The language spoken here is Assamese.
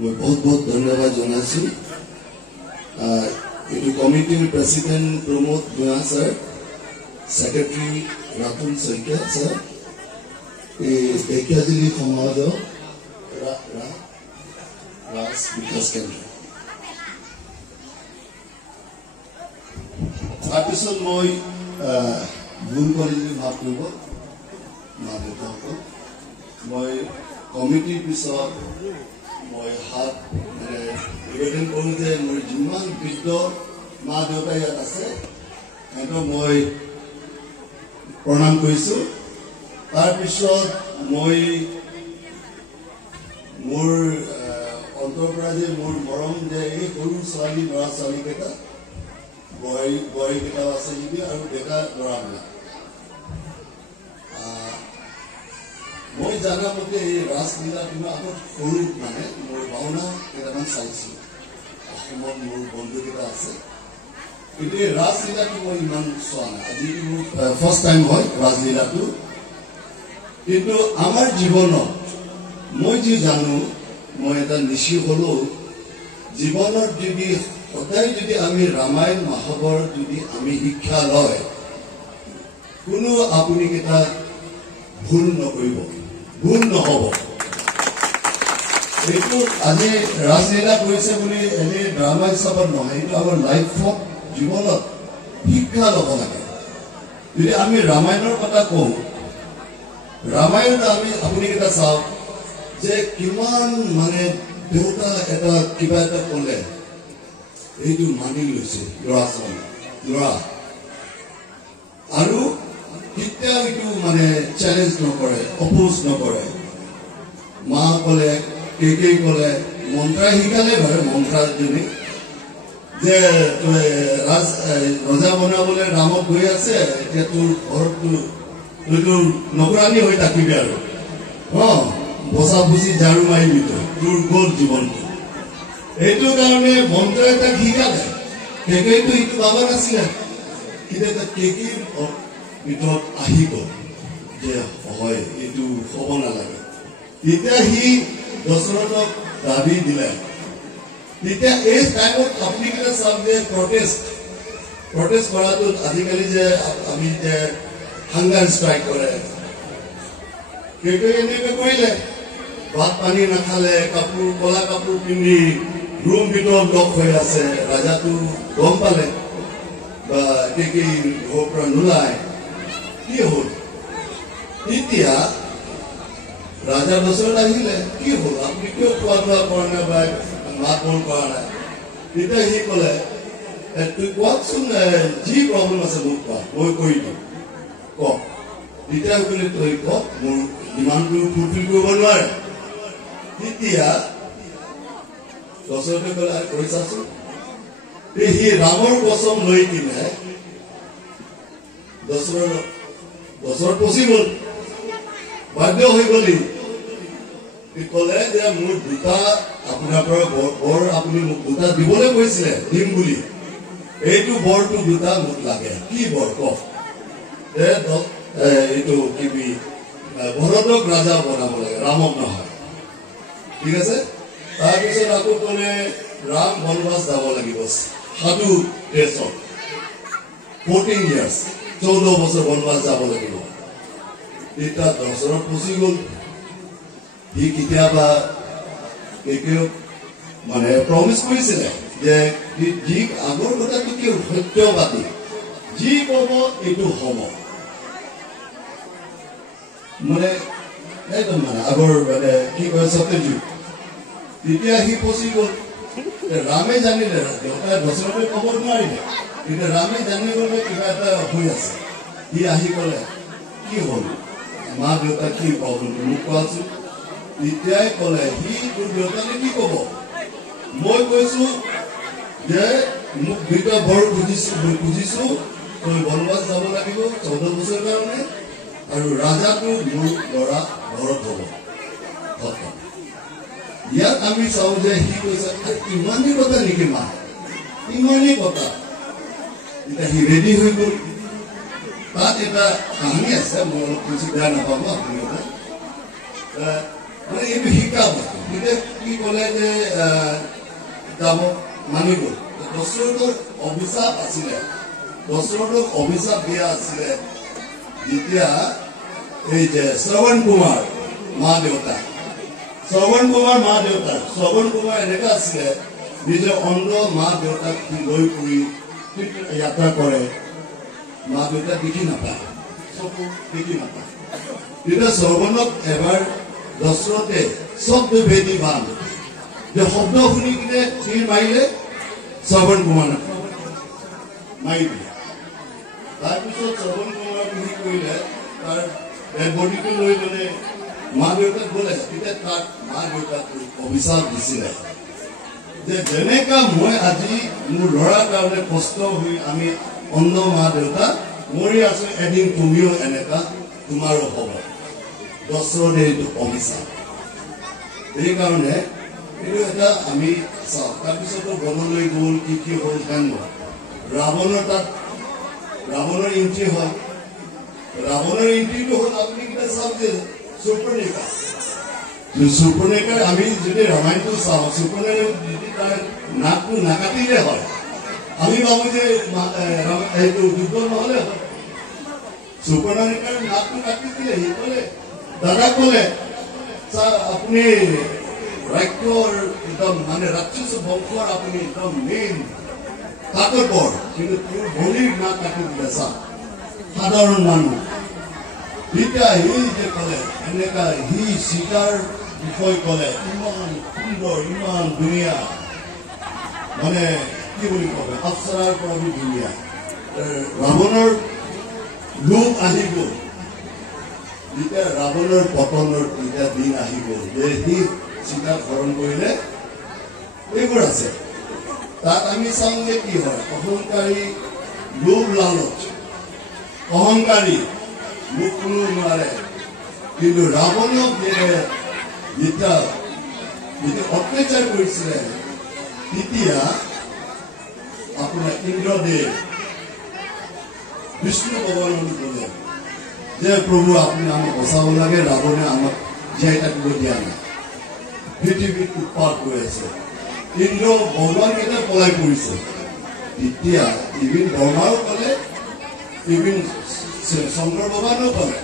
मैं बहुत बहुत धन्यवाद जनाइছো एटु कमिटीर president Pramod Bhuyan sir secretary Ratul Saikia sir Dhekiajuli समाज राज विकास केंद्र তাৰপিছত মই ভুল কৰিলে মাফ কৰিব মা দেউতাসকল মই কমিটিৰ পিছত মই হাত নিবেদন কৰোঁ যে মোৰ যিমান বৃদ্ধ মা দেউতা ইয়াত আছে সিহঁতক মই প্ৰণাম কৰিছোঁ তাৰপিছত মই মোৰ অন্তৰৰ পৰা যে মোৰ মৰম যে এই সৰু ছোৱালী ল'ৰা ছোৱালীকেইটা বোৱাৰীকেইটাও আছে নেকি আৰু ডেকা ল'ৰাবিলাক মই জানা মতে এই ৰাসলীলা কিবা আগত সৰু মানে মোৰ ভাওনা কেইটামান চাইছোঁ অসমত মোৰ বন্ধুকেইটা আছে কিন্তু এই ৰাসলীলাটো মই ইমান চোৱা নাই আজি মোৰ ফাৰ্ষ্ট টাইম হয় ৰাসলীলাটো কিন্তু আমাৰ জীৱনত মই যি জানো মই এটা নিশি হ'লেও জীৱনত যদি সদায় যদি আমি ৰামায়ণ মহাভাৰত যদি আমি শিক্ষা লয় কোনো আপুনি কেইটা ভুল নকৰিব ভুল নহ'ব এইটো আজি ৰাসলীলা কৰিছে বুলি এনে ড্ৰামা হিচাপত নহয় এইটো আমাৰ লাইফত জীৱনত শিক্ষা ল'ব লাগে যদি আমি ৰামায়ণৰ কথা কওঁ ৰামায়ণ আমি আপুনি কেইটা চাওক যে কিমান মানে দেউতা এটা কিবা এটা ক'লে এইটো মানি লৈছে ল'ৰা ছোৱালী ল'ৰা আৰু কেতিয়াও এইটো মানে চেলেঞ্জ নকৰে অপোজ নকৰে মা ক'লে কেই ক'লে মন্ত্ৰাই শিকালে বাৰু মন্ত্ৰাজনী যে ৰজা বনাবলৈ ৰামক গৈ আছে এতিয়া তোৰ ঘৰতটো তইতো নকৰানী হৈ থাকিবি আৰু বচা বুচি ঝাৰু মাৰিবি তোৰ গ'ল জীৱনটো এইটো কাৰণে মন্ত্ৰাই তাক শিকালে কেকেইটো এইটো পাবা নাছিলে কিন্তু এটা কেকিৰ ভিতৰত আহি গ'ল যে হয় এইটো হ'ব নালাগে তেতিয়া সি দশৰথক দাবী দিলে তেতিয়া এই টাইমত আপুনি কেইটা চাওক যে প্ৰটেষ্ট কৰাটো আজিকালি যে আমি যে হাংগাৰ ষ্ট্ৰাইক কৰে কেকে এনেকৈ কৰিলে ভাত পানী নাখালে কাপোৰ কলা কাপোৰ পিন্ধি ৰুম ভিতৰত লগ হৈ আছে ৰাজাটো গম পালে বা কেকে ঘৰৰ পৰা নোলায় কি হ'ল এতিয়া ৰাজা দশৰথ আহিলে কি হ'ল আপুনি কিয় খোৱা লোৱা কৰা নাই বা মাত বোল কৰা নাই তেতিয়া সি ক'লে তুই কোৱাচোন যি প্ৰব্লেম আছে মোক কোৱা মই কৰি দিম কওক তেতিয়া বুলি তই কওক মোৰ ডিমাণ্ডটো ফুলফিল কৰিব নোৱাৰে তেতিয়া দশৰথে ক'লে কৰি চাচোন সি ৰামৰ কচম লৈ কিনে দশৰথ পচি গ'ল বাধ্য হৈ গ'লি ক'লে যে মোৰ দুটা আপোনাৰ পৰা বৰ আপুনি মোক দুটা দিবলৈ কৈছিলে দিম বুলি এইটো বৰটো দুটা মোক লাগে কি বৰ কওক এইটো কিবি ভৰতক ৰাজা বনাব লাগে ৰামক নহয় ঠিক আছে তাৰপিছত আকৌ ক'লে ৰাম বনবাস যাব লাগিব সাধু ড্ৰেছত 14 years 14 বছৰ বনবাস যাব লাগিব তেতিয়া দশৰথ পচি গ'ল সি কেতিয়াবা মানে প্ৰমিছ কৰিছিলে যে যি আগৰ কথাটো কি সত্যবাদী যি ক'ব এইটো হ'ব মানে একদম মানে আগৰ মানে কি কয় সত্যযুগ তেতিয়া সি পচি গ'ল ৰামে জানিলে দেউতাই দশৰথে ক'ব নোৱাৰিলে কিন্তু ৰামে জানি গ'লে কিবা এটা হৈ আছে সি আহি ক'লে কি হ'ল মা দেউতা কি প্ৰব্লেম মোক কোৱাচোন তেতিয়াই ক'লে সি তোৰ দেউতাকে কি ক'ব মই কৈছো যে মোক দুটা বৰ বুজিছো তই বনবাস যাব লাগিব 14 বছৰ কাৰণে আৰু ৰাজাটো মোৰ ল'ৰা ঘৰত হ'ব ইয়াত আমি চাওঁ যে সি কৈছে ইমানেই কথা নেকি মা ইমানেই কথা এতিয়া সি ৰেডি হৈ গ'ল তাত এটা কাহিনী আছে মই অলপ বেছি বেয়া নাপাব আপুনি মানে এইটো শিকা বস্তু তেতিয়া কি ক'লে যে যাব মানিব দশৰথৰ অভিশাপ আছিলে দশৰথক অভিশাপ দিয়া আছিলে যেতিয়া এই যে শ্ৰৱণ কুমাৰ মা দেউতা শ্ৰৱণ কুমাৰ এনেকা আছিলে নিজৰ অন্ধ মা দেউতাক লৈ ফুৰি যাত্ৰা কৰে মা দেউতা দেখি নাপায় চকু দেখি নাপায় তেতিয়া শ্ৰৱণক এবাৰ দশৰথে শব্দ ভেদি বান যে শব্দ শুনি কিনে তীৰ মাৰিলে শ্ৰৱণ কুমাৰ মাৰি দিলে তাৰপিছত শ্ৰৱণ কুমাৰ কি কৰিলে তাৰ বডিটো লৈ মানে মা দেউতাক গ'লে তেতিয়া তাক মা দেউতাক অভিশাপ দিছিলে যে যেনেকা মই আজি মোৰ ল'ৰাৰ কাৰণে কষ্ট হৈ আমি অন্ধ মা দেউতা মৰি আছো এদিন তুমিও এনেকা তোমাৰো হ'ব দশৰথে এইটো অভিশাপ সেইকাৰণে এইটো এটা আমি চাওঁ তাৰপিছতো বনলৈ গ'ল কি হ'ল জানো ৰাৱণৰ তাত ৰাৱণৰ এন্ট্ৰি হয় ৰাৱণৰ এন্ট্ৰিটো হ'ল আপুনি কিবা চাওক যে সুৰ্পনেকাৰ আমি যদি ৰামায়ণটো চাওঁ সুৰ্পনেকাৰ যদি তাৰ নাকটো নাকাটিলে হয় আমি ভাবো যে এইটো যুদ্ধ নহ'লে হয় সুৰ্পনেকাৰ নাকটো কাটি দিলে সি ক'লে দাদা ক'লে আপুনি ৰাক্ষৰ একদম মানে ৰাক্ষস বংশৰ আপুনি একদম মেইন কাকতৰ কিন্তু তোৰ ভনীৰ নাক কাটি দিলে চা সাধাৰণ মানুহ এতিয়া সি যে ক'লে এনেকা সি সীতাৰ বিষয় ক'লে ইমান সুন্দৰ ইমান ধুনীয়া মানে কি বুলি ক'লে অপ্সৰাৰ পৰা ধুনীয়া ৰাৱণৰ লোভ আহি গ'ল যেতিয়া ৰাৱণৰ পতনৰ যেতিয়া দিন আহি গ'ল যে সি সীতাক হৰণ কৰিলে এইবোৰ আছে তাত আমি চাওঁ যে কি হয় অহংকাৰী লোভ লালচ অহংকাৰী মোক কোনো নোৱাৰে কিন্তু ৰাৱণক যেতিয়া অত্যাচাৰ কৰিছিলে তেতিয়া আপোনাৰ ইন্দ্ৰদেৱ বিষ্ণু ভগৱানক ক'লে যে প্ৰভু আপুনি আমাক বচাব লাগে ৰাৱণে আমাক জীয়াই থাকিব দিয়া নাই পৃথিৱীত উৎপাত হৈ আছে ইন্দ্ৰ ভগৱান কেইটা পলাই পৰিছে তেতিয়া ইভিন ব্ৰহ্মাও ক'লে ইভিন শংকৰ ভগৱানো ক'লে